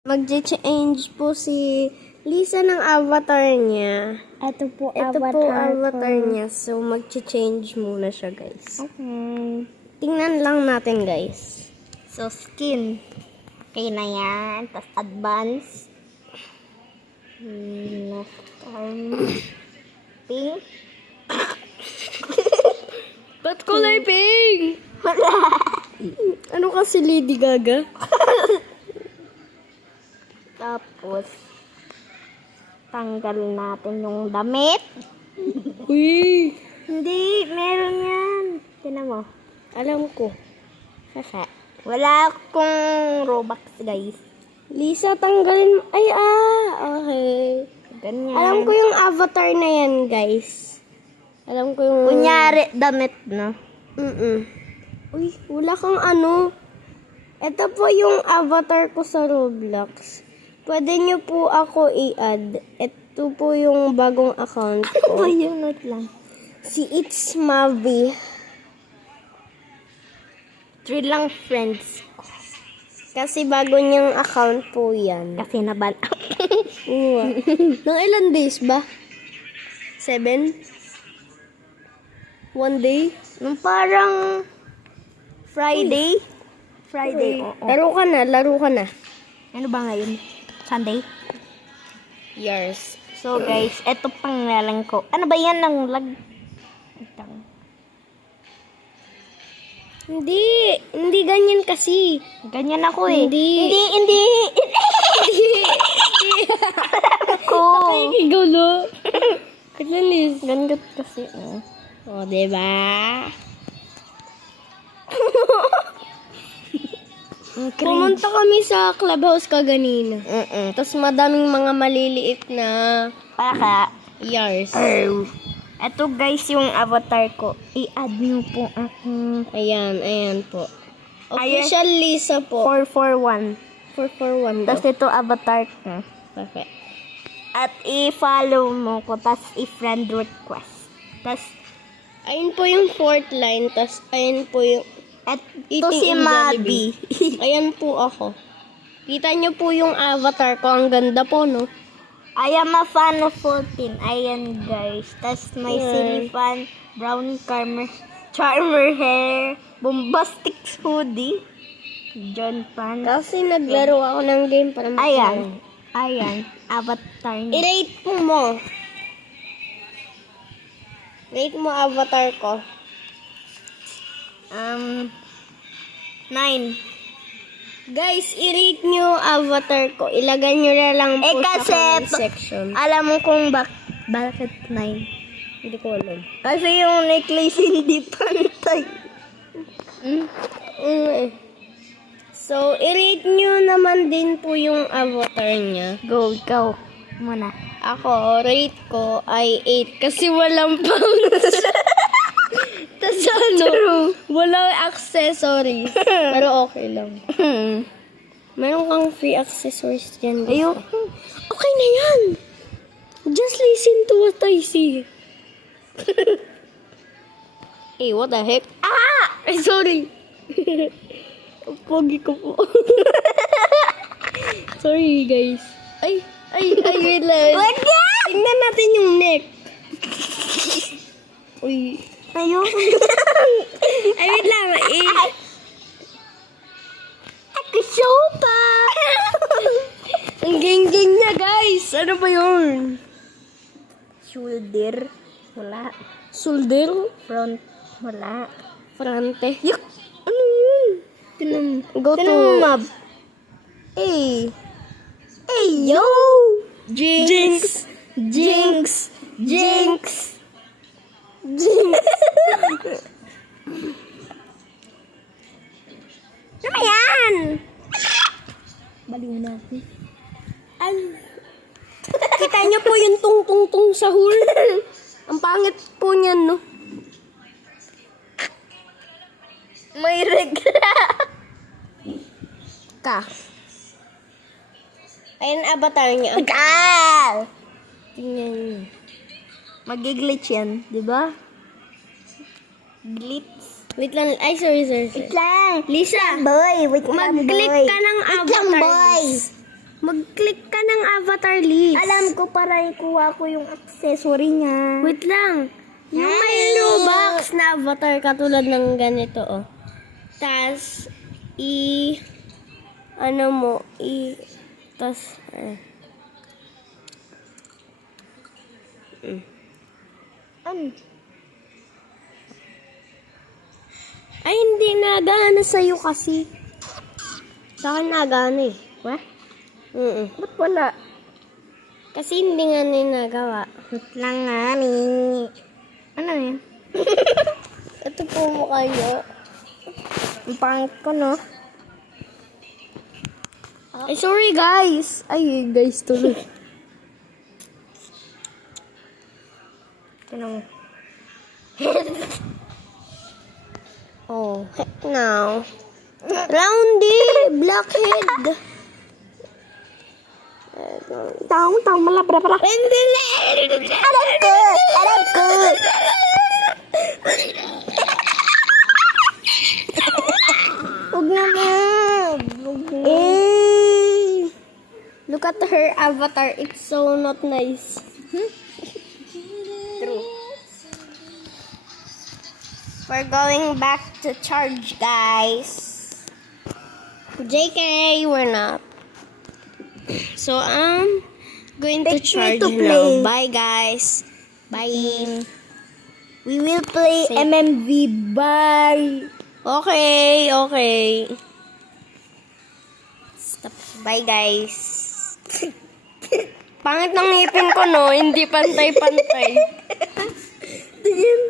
Mag-change po si Lisa ng avatar niya. Ito po Avatar niya. So, mag-change muna siya, guys. Okay. Tingnan lang natin, guys. So, skin. Okay na yan. Tapos, advance. Left arm. Pink. Ba't kulay pink? Ano kasi Lady Gaga? Tapos, tanggal natin yung damit. Uy! Hindi, meron yan. Tinan mo. Alam ko. Sasa. Wala akong Robux, guys. Lisa, tanggalin mo. Ay, okay. Ganyan. Alam ko yung avatar na yan, guys. Alam ko yung... Kunyari, damit, no? Uy, wala kang ano. Ito po yung avatar ko sa Roblox. Pwede nyo po ako i-add. Ito po yung bagong account ko. Yung note lang. Si It's Mavi. 3 lang friends. Kasi bago niyang account po yan. Kasi naban. Nang ilan days ba? 7? 1 day? Nung parang Friday. Oo. Laro ka na. Ano ba ngayon? Sunday? Yours. So guys, eto pangalan ko. Ano ba yan ng lag? Hindi ganyan kasi. Ganyan ako eh. Hindi. Hindi. Ako. Gulo. Kalalis. Gandot kasi. O, diba? Pumunta kami sa clubhouse kaganina. Tapos madaming mga maliliit na Para yars. eto guys yung avatar ko. I-add nyo po ako. Ayan po. Official Lisa po. 441. 441 Tapos ito avatar ko. Perfect. At i-follow mo ko. Tapos i-friend request. Tapos Ayun po yung fourth line. Tapos ayun po yung ito eating si in Mabi. Ayan po ako. Kita nyo po yung avatar ko. Ang ganda po, no? I am a fan of 14. Ayan guys. Tapos may Yeah. silly fan, brown charmer hair, bombastic hoodie, John fan. Kasi naglaro ako ng game para Ayan. Avatar niya. I-rate mo. Rate mo avatar ko. 9. Guys, i-rate nyo avatar ko. Ilagay nyo na lang po kasi sa comment section. alam mo kung bakit 9? Hindi ko alam. Kasi yung necklace hindi pantay. So, i-rate nyo naman din po yung avatar niya. Go, ikaw muna. Ako, rate ko ay 8 kasi walang pounds. Tapos walang accessories. Pero okay lang. Meron kang free accessories dyan. Ayoko. Okay na yan. Just listen to what I say. Hey, what the heck? Ay, sorry. Pogi ko po. Sorry, guys. Ay, wait lang. Tingnan natin yung neck. Uy. Ayoko. Ay, wait lang. Ako sopa. Ang geng-geng niya, guys. Ano ba yun? Shoulder. Wala. Shoulder? Front. Wala. Frente. Yuck! Ano yun? Go to... Mab. Hey! Hey, yo! Jinx! Jinx! Jinx! Ano ba yan? Baliw natin. Ay! Kita niyo po yung tung-tung-tung sa hul. Ang pangit po niyan, no? May regla. Ka. Ayan, avatar niya. Gal! Tingnan niyo. Magiglitch yan, di ba? Glitch. Wait lang. Ay, sorry. Wait lang. Lisa, Boy, wait lang, mag-click boy. ka ng Wait lang, boy. avatars. Mag-click ka ng avatar list. Alam ko para ikuha ko yung accessory niya. Wait lang. Yung may Robux na avatar katulad ng ganito, oh. Tas, Ano? ay, hindi nagana sa'yo kasi. Sa akin nagana eh. What? Ba't wala? Kasi hindi nga nagawa. Wait lang nga, ni. Ano yan? Ito po mukha niya. Ang pangit ko, no? Ay, sorry guys. Ay, guys tuloy. Tinang. Oh, heck now. Roundy! Blackhead! Taong malabra para. Hindi na! Alam ko! Alam ko! Huwag naman! Eh! Look at her avatar. It's so not nice. True. We're going back to charge, guys. JK, we're not. So, I'm going to Take me charge to now. play. Bye, guys. Bye. We will play Say- MMV. Bye! Okay, okay. Stop. Bye, guys. Pangit ng ngipin ko, no? Hindi pantay-pantay. Tingin.